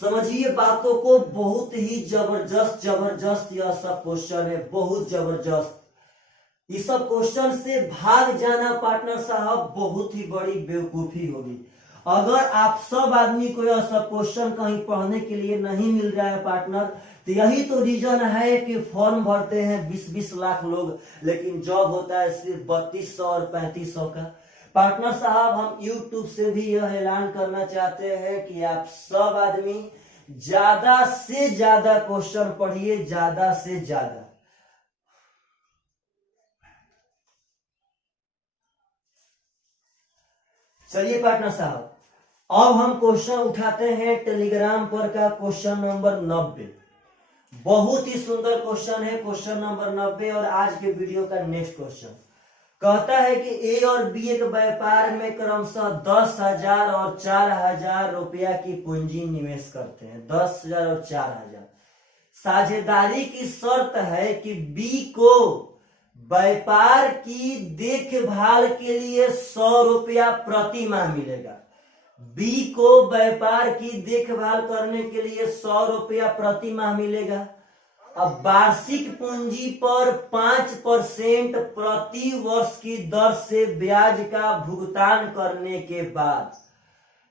समझिए बातों को, बहुत ही जबरदस्त यह सब क्वेश्चन है, बहुत जबरदस्त। इस सब क्वेश्चन से भाग जाना पार्टनर साहब बहुत ही बड़ी बेवकूफी होगी। अगर आप सब आदमी को यह सब क्वेश्चन कहीं पढ़ने के लिए नहीं मिल रहा है पार्टनर, तो यही तो रीजन है कि फॉर्म भरते हैं 20-20 लाख लोग, लेकिन जॉब होता है सिर्फ 3200 और 3500 का। पार्टनर साहब हम YouTube से भी यह ऐलान करना चाहते हैं कि आप सब आदमी ज्यादा से ज्यादा क्वेश्चन पढ़िए, ज्यादा से ज्यादा। चलिए पार्टनर साहब, अब हम क्वेश्चन उठाते हैं टेलीग्राम पर का क्वेश्चन नंबर 90। बहुत ही सुंदर क्वेश्चन है, क्वेश्चन नंबर 90। और आज के वीडियो का नेक्स्ट क्वेश्चन कहता है कि ए और बी एक व्यापार में क्रमशः 10,000 और 4,000 रुपया की पूंजी निवेश करते हैं। 10,000 और 4,000। साझेदारी की शर्त है कि बी को व्यापार की देखभाल के लिए 100 रुपया प्रति माह मिलेगा। बी को व्यापार की देखभाल करने के लिए 100 रुपया प्रति माह मिलेगा। अब वार्षिक पूंजी पर 5% प्रति वर्ष की दर से ब्याज का भुगतान करने के बाद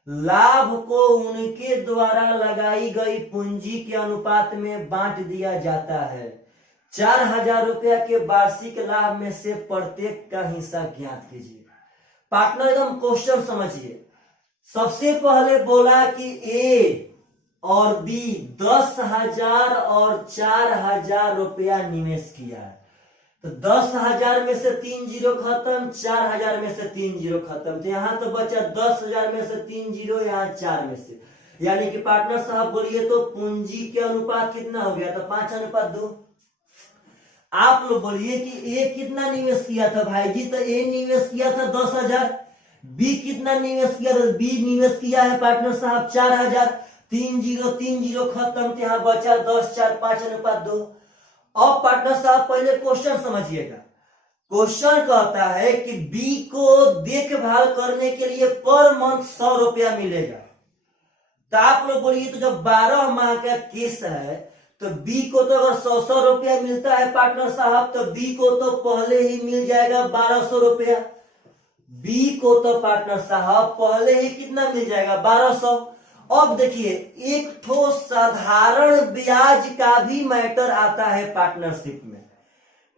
लाभ को उनके द्वारा लगाई गई पूंजी के अनुपात में बांट दिया जाता है। 4,000 रुपया के वार्षिक लाभ में से प्रत्येक का हिस्सा ज्ञात कीजिए। पार्टनर एकदम क्वेश्चन समझिए। सबसे पहले बोला कि ए और बी 10,000 और 4,000 रुपया निवेश किया है। तो 10,000 में से 3 जीरो खत्म, 4,000 में से 3 जीरो खत्म। तो यहाँ तो बचा 10,000 में से 3 जीरो, यहाँ 4 में से, यानी कि पार्टनर साहब बोलिए तो पूंजी के अनुपात कितना हो गया? तो 5:2। आप लोग बोलिए कि ए कितना निवेश किया था भाई जी? तो ए निवेश किया था 10,000। बी कितना निवेश किया था? बी निवेश किया है पार्टनर साहब 4,000। 3 जीरो खत्म, तो यहाँ बचा 10, 4, 5:2। अब पार्टनर साहब पहले क्वेश्चन समझिएगा। क्वेश्चन कहता है कि बी को देखभाल करने के लिए पर मंथ 100 रुपया मिलेगा। तो आप लोग बोलिए तो जब 12 माह का केस है तो बी को तो अगर 100 रुपया मिलता है पार्टनर साहब, तो बी को तो पहले ही मिल जाएगा 1,200 रुपया। बी को तो पार्टनर साहब पहले ही कितना मिल जाएगा? 1,200। अब देखिए एक ठो साधारण ब्याज का भी मैटर आता है पार्टनरशिप में।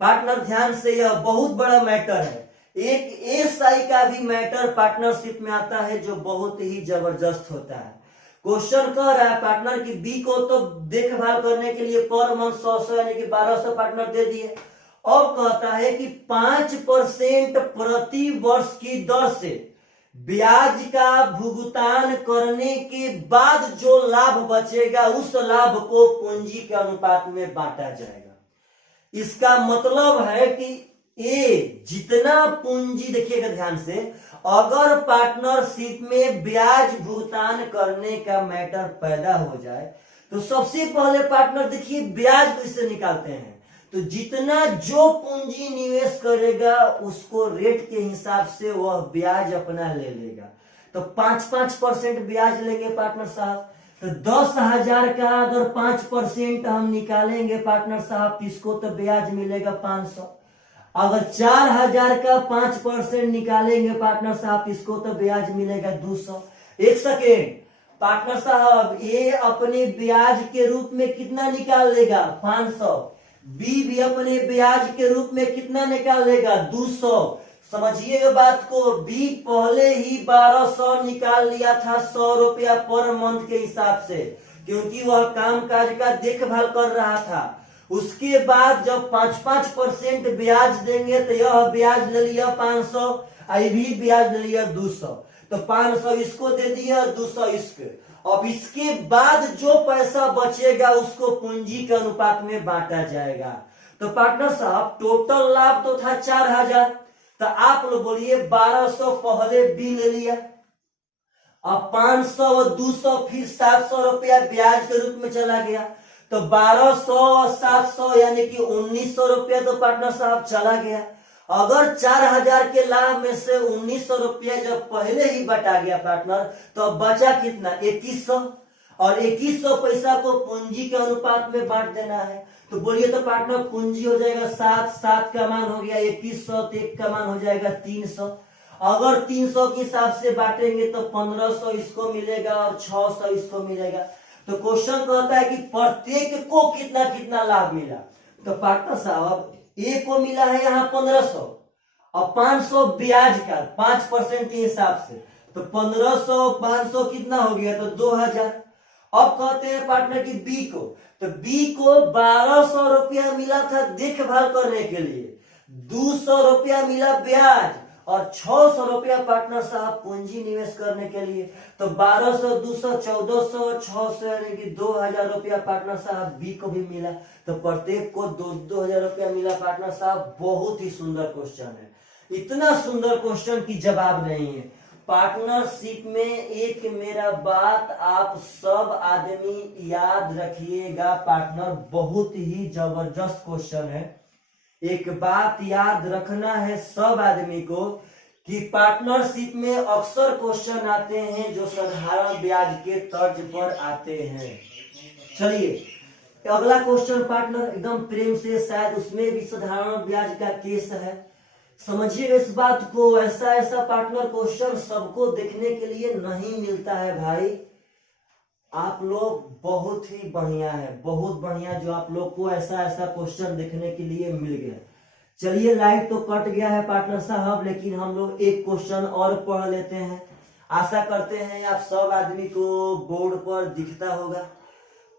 पार्टनर ध्यान से, यह बहुत बड़ा मैटर है। एक एसआई का भी मैटर पार्टनरशिप में आता है जो बहुत ही जबरदस्त होता है। क्वेश्चन कह रहा है पार्टनर की बी को तो देखभाल करने के लिए पर मंथ 100 यानी कि 1,200 पार्टनर दे दिए। अब कहता है कि 5% प्रति वर्ष की दर से ब्याज का भुगतान करने के बाद जो लाभ बचेगा उस लाभ को पूंजी के अनुपात में बांटा जाएगा। इसका मतलब है कि ए जितना पूंजी, देखिएगा ध्यान से, अगर पार्टनरशिप में ब्याज भुगतान करने का मैटर पैदा हो जाए तो सबसे पहले पार्टनर देखिए ब्याज कैसे निकालते हैं। तो जितना जो पूंजी निवेश करेगा उसको रेट के हिसाब से वह ब्याज अपना ले लेगा। तो 5% ब्याज लेंगे पार्टनर साहब। तो 10,000 का अगर 5% हम निकालेंगे पार्टनर साहब, इसको तो ब्याज मिलेगा 500। अगर 4,000 का 5% निकालेंगे पार्टनर साहब, इसको तो ब्याज मिलेगा 200। एक सेकेंड पार्टनर साहब, ये अपने ब्याज के रूप में कितना निकाल लेगा? 500। बी भी अपने ब्याज के रूप में कितना निकाल लेगा? 200। समझिए बात को, बी पहले ही 1,200 निकाल लिया था 100 रुपया पर मंथ के हिसाब से, क्योंकि वह कामकाज का देखभाल कर रहा था। उसके बाद जब 5% ब्याज देंगे तो यह ब्याज ले लिया 500, ये भी ब्याज ले लिया 200। तो 500 इसको दे दिया और 200 इसको। अब इसके बाद जो पैसा बचेगा उसको पूंजी के अनुपात में बांटा जाएगा। तो पार्टनर साहब टोटल लाभ तो था 4000, तो आप लोग बोलिए 1200 पहले बी ले लिया, अब 500 और 200 फिर 700 रुपया ब्याज के रूप में चला गया, तो 1200 और 700 यानी कि 1900 रुपया तो पार्टनर साहब चला गया। अगर 4000 के लाभ में से 1900 रुपया जब पहले ही बटा गया पार्टनर, तो अब बचा कितना 2100, और 2100 पैसा को पूंजी के अनुपात में बांट देना है। तो बोलिए तो पार्टनर पूंजी हो जाएगा 7, 7 का मान हो गया 2100, तो 1 का मान हो जाएगा 300। अगर 300 के हिसाब से बांटेंगे तो 1500 इसको मिलेगा और 600 इसको मिलेगा। तो क्वेश्चन कहता है कि प्रत्येक को कितना कितना लाभ मिला। तो पार्टनर साहब ए को मिला है यहाँ 1500 और 500 ब्याज का 5% के हिसाब से, तो 1500 500 कितना हो गया, तो 2000। अब कहते हैं पार्टनर की बी को, तो बी को 1200 रुपया मिला था देखभाल करने के लिए, 200 रुपया मिला ब्याज और 600 रुपया पार्टनर साहब पूंजी निवेश करने के लिए। तो 1200 200 1400 600 यानी कि 2000 रुपया पार्टनर साहब बी को भी मिला। तो प्रत्येक को 2000 रुपया मिला पार्टनर साहब। बहुत ही सुंदर क्वेश्चन है, इतना सुंदर क्वेश्चन की जवाब नहीं है। पार्टनरशिप में एक मेरा बात आप सब आदमी याद रखिएगा पार्टनर, बहुत ही जबरदस्त क्वेश्चन है। एक बात याद रखना है सब आदमी को कि पार्टनरशिप में अक्सर क्वेश्चन आते हैं जो साधारण ब्याज के तर्ज पर आते हैं। चलिए अगला क्वेश्चन पार्टनर एकदम प्रेम से, शायद उसमें भी साधारण ब्याज का केस है, समझिए इस बात को। ऐसा ऐसा पार्टनर क्वेश्चन सबको देखने के लिए नहीं मिलता है भाई। आप लोग बहुत ही बढ़िया है, बहुत बढ़िया जो आप लोग को ऐसा ऐसा क्वेश्चन देखने के लिए मिल गया। चलिए लाइट तो कट गया है पार्टनर साहब, लेकिन हम लोग एक क्वेश्चन और पढ़ लेते हैं। आशा करते हैं आप सब आदमी को बोर्ड पर दिखता होगा।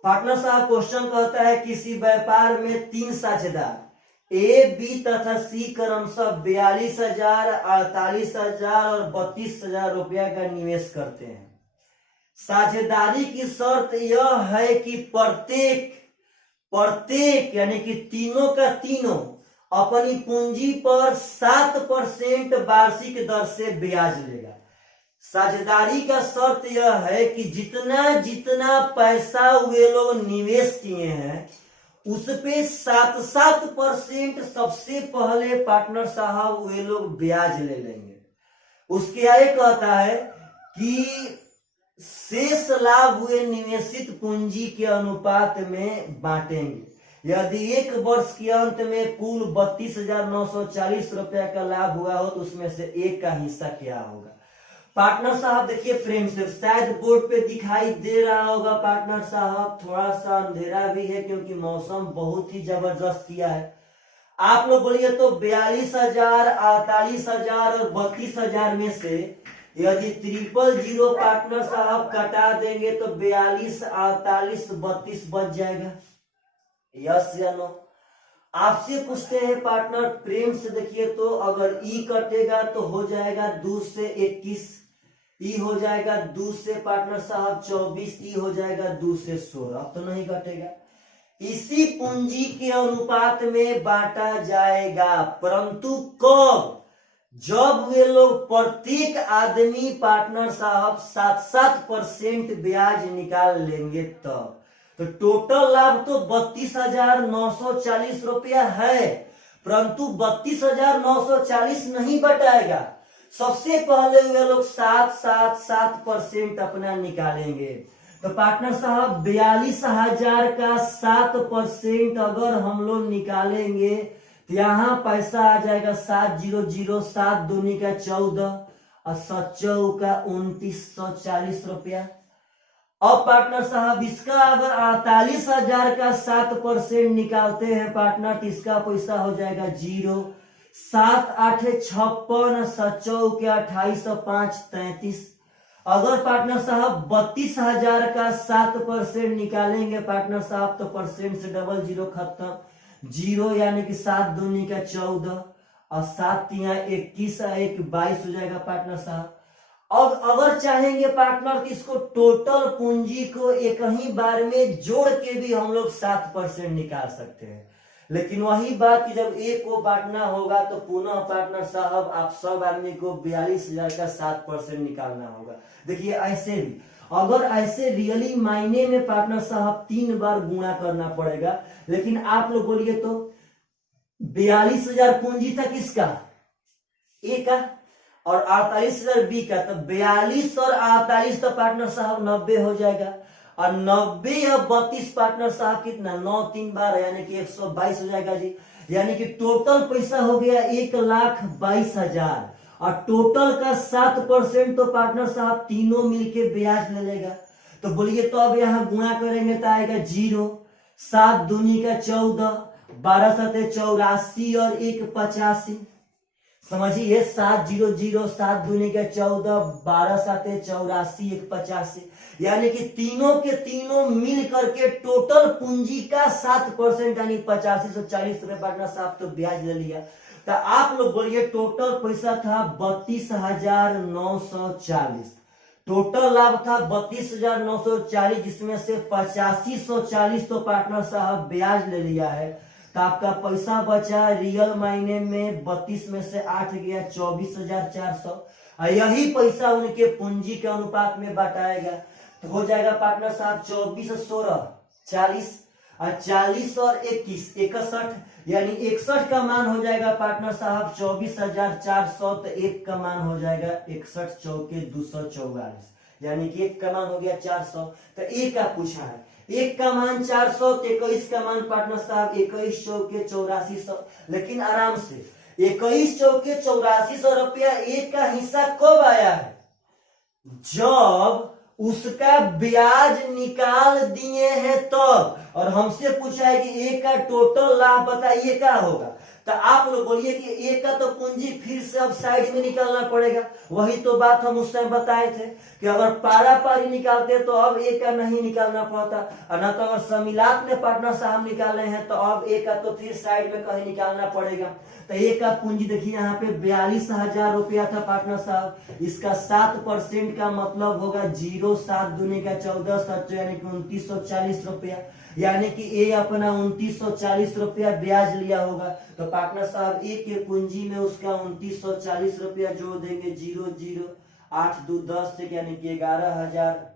पार्टनर साहब क्वेश्चन कहता है किसी व्यापार में 3 साझेदार ए, बी तथा सी क्रमशः 42,000, 48,000 और 32,000 रुपया का निवेश करते हैं। साझेदारी की शर्त यह है कि प्रत्येक यानी कि तीनों का तीनों अपनी पूंजी पर 7% वार्षिक दर से ब्याज लेगा। साझेदारी का शर्त यह है कि जितना जितना पैसा वे लोग निवेश किए हैं उस पे 7% सबसे पहले पार्टनर साहब वे लोग ब्याज ले लेंगे। उसके आगे कहता है कि शेष लाभ हुए निवेशित पूंजी के अनुपात में बांटेंगे। यदि 1 वर्ष के अंत में कुल 32,940 रुपया का लाभ हुआ हो तो उसमें से 1 का हिस्सा क्या होगा। पार्टनर साहब देखिए प्रेम से, शायद बोर्ड पे दिखाई दे रहा होगा पार्टनर साहब, थोड़ा सा अंधेरा भी है क्योंकि मौसम बहुत ही जबरदस्त किया है। आप लोग बोलिए तो 42,000, 48,000 और 32,000 में से यदि 000 पार्टनर साहब कटा देंगे तो 42, 48, 32 बच जाएगा। यस या नो? आपसे पूछते हैं पार्टनर प्रेम से, देखिए तो अगर ई कटेगा तो हो जाएगा 2 से 21, ई हो जाएगा 2 से पार्टनर साहब 24, ई हो जाएगा 2 से 16, अब तो नहीं कटेगा। इसी पूंजी के अनुपात में बांटा जाएगा, परंतु कब? जब वे लोग प्रत्येक आदमी पार्टनर साहब 7% ब्याज निकाल लेंगे तब। तो टोटल लाभ तो 32,940 रुपया है, परंतु 32,940 नहीं बटाएगा। सबसे पहले वे लोग 7% अपना निकालेंगे। तो पार्टनर साहब 42,000 का 7% अगर हम लोग निकालेंगे तो यहाँ पैसा आ जाएगा 700, 7 दूनी का 14 और 7 का 2940 रुपया। अब पार्टनर साहब इसका अगर 48,000 का 7% निकालते हैं पार्टनर तो इसका पैसा हो जाएगा 0, 7 8 56, 7 के 28 और 5 33। अगर पार्टनर साहब 32,000 का 7% निकालेंगे पार्टनर साहब तो परसेंट से डबल 0 खत्म, 0 यानी कि 7 दूनी का 14 और 7 तिया 21 और 1 22 हो जाएगा पार्टनर साहब। अब अगर चाहेंगे पार्टनर तो इसको टोटल पूंजी को एक ही बार में जोड़ के भी हम लोग 7% निकाल सकते हैं। लेकिन वही बात कि जब ए को बांटना होगा तो पुनः पार्टनर साहब आप सब आदमी को 42,000 का 7% निकालना होगा। देखिए ऐसे भी अगर ऐसे रियली मायने में पार्टनर साहब 3 बार गुणा करना पड़ेगा, लेकिन आप लोग बोलिए तो 42,000 पूंजी था किसका, ए का, और 48,000 बी का, तो 42 और 48 तो पार्टनर साहब 90 हो जाएगा, और 90 और 32 पार्टनर साहब कितना 9 3 बार यानी कि 122 हो जाएगा जी। यानी कि टोटल पैसा हो गया 1,22,000 और टोटल का 7% तो पार्टनर साहब तीनों मिलके ब्याज ले लेगा। तो बोलिए तो अब यहाँ गुणा करेंगे तो आएगा 0, 7 दूनी का 14, 12 सते 84 और 1 85। समझिए 7 0 0, 7 दूनी का 14, 12 साते 84, 1 85, यानी कि तीनों के तीनों मिल करके टोटल पूंजी का 7% यानी 8540 रुपए पार्टनर साहब तो ब्याज ले लिया। तो आप लोग बोलिए टोटल पैसा था 32,940, टोटल लाभ था 32,940, जिसमें से 8540 तो पार्टनर साहब ब्याज ले लिया है। तो आपका पैसा बचा रियल मायने में 32 में से 8 गया 24,400, और यही पैसा उनके पूंजी के अनुपात में बांटाएगा। तो हो जाएगा पार्टनर साहब 24 16 40 और 40 और 21 61, यानी 61 का मान हो जाएगा पार्टनर साहब 24,400। तो 1 का मान हो जाएगा 61 चौके 244, यानी कि 1 का मान हो गया 400। तो 1 का पूछा है, 1 का मान 400, 21 का मान पार्टनर साहब 21 चौके 8400। लेकिन आराम से 21 चौके 8400 रुपया 1 का हिस्सा कब आया है, जब उसका ब्याज निकाल दिए हैं तब। और हमसे पूछा है कि ए का टोटल लाभ बताइए क्या होगा। तो आप लोग बोलिए कि ए का तो पूंजी फिर से अब साइड में निकालना पड़ेगा। वही तो बात हम उस टाइम बताए थे कि अगर पारा पारी निकालते तो अब ए का नहीं निकालना पड़ता, और न तो अगर समिलात में पार्टनर साहब निकाले हैं तो अब ए का तो फिर साइड में कहीं निकालना पड़ेगा। तो ए का पूंजी देखिए यहाँ पे 42,000 रुपया था पार्टनर साहब, इसका 7% का मतलब होगा 0, 7 दूनी का 14 7, यानी कि 2940 रुपया, यानी कि ए अपना 2940 रुपया ब्याज लिया होगा। तो पार्टनर साहब ए के पूंजी में उसका 2940 रुपया जोड़ देंगे, 0 0 8 2 10, यानी कि 11,000।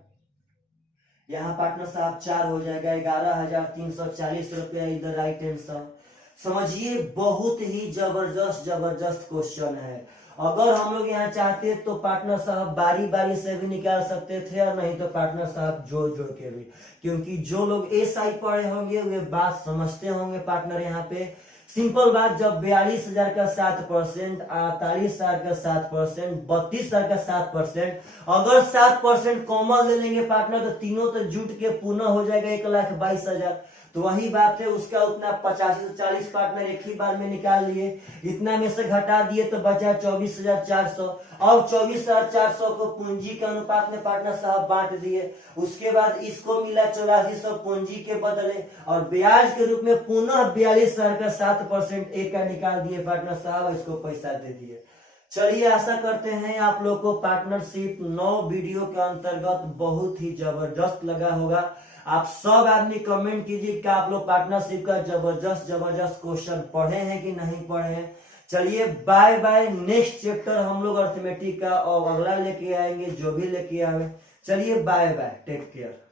यहाँ पार्टनर साहब 4 हो जाएगा, 11,340 रुपया इधर राइट हैंड साहब। समझिए बहुत ही जबरदस्त क्वेश्चन है। अगर हम लोग यहाँ चाहते तो पार्टनर साहब बारी बारी से भी निकाल सकते थे, और नहीं तो पार्टनर साहब जोड़ जोड़ के भी, क्योंकि जो लोग ए साइड पढ़े होंगे वे बात समझते होंगे। पार्टनर यहाँ पे सिंपल बात, जब 42,000 का 7%, 48,000 का 7%, 32,000 का 7%, अगर 7% कॉमन ले लेंगे पार्टनर तो तीनों तो जुट के पुनः हो जाएगा 1,22,000। तो वही बात है, उसका उतना 85 से 40 पार्टनर एक ही बार में निकाल लिए, इतना में से घटा दिए तो बचा 24,400। अब 24,400 को पूंजी के अनुपात में पार्टनर साहब बांट दिए। उसके बाद इसको मिला 8400 पूंजी के बदले, और ब्याज के रूप में पुनः 42,000 का 7% एक का निकाल दिए पार्टनर साहब, इसको पैसा दे दिए। चलिए आशा करते हैं आप लोग को पार्टनरशिप 9 वीडियो के अंतर्गत बहुत ही जबरदस्त लगा होगा। आप सब आदमी कमेंट कीजिए कि आप लोग पार्टनरशिप का जबरदस्त क्वेश्चन पढ़े हैं कि नहीं पढ़े हैं। चलिए बाय बाय। नेक्स्ट चैप्टर हम लोग अर्थमेटिक का और अगला लेके आएंगे, जो भी लेके आए। चलिए बाय बाय, टेक केयर।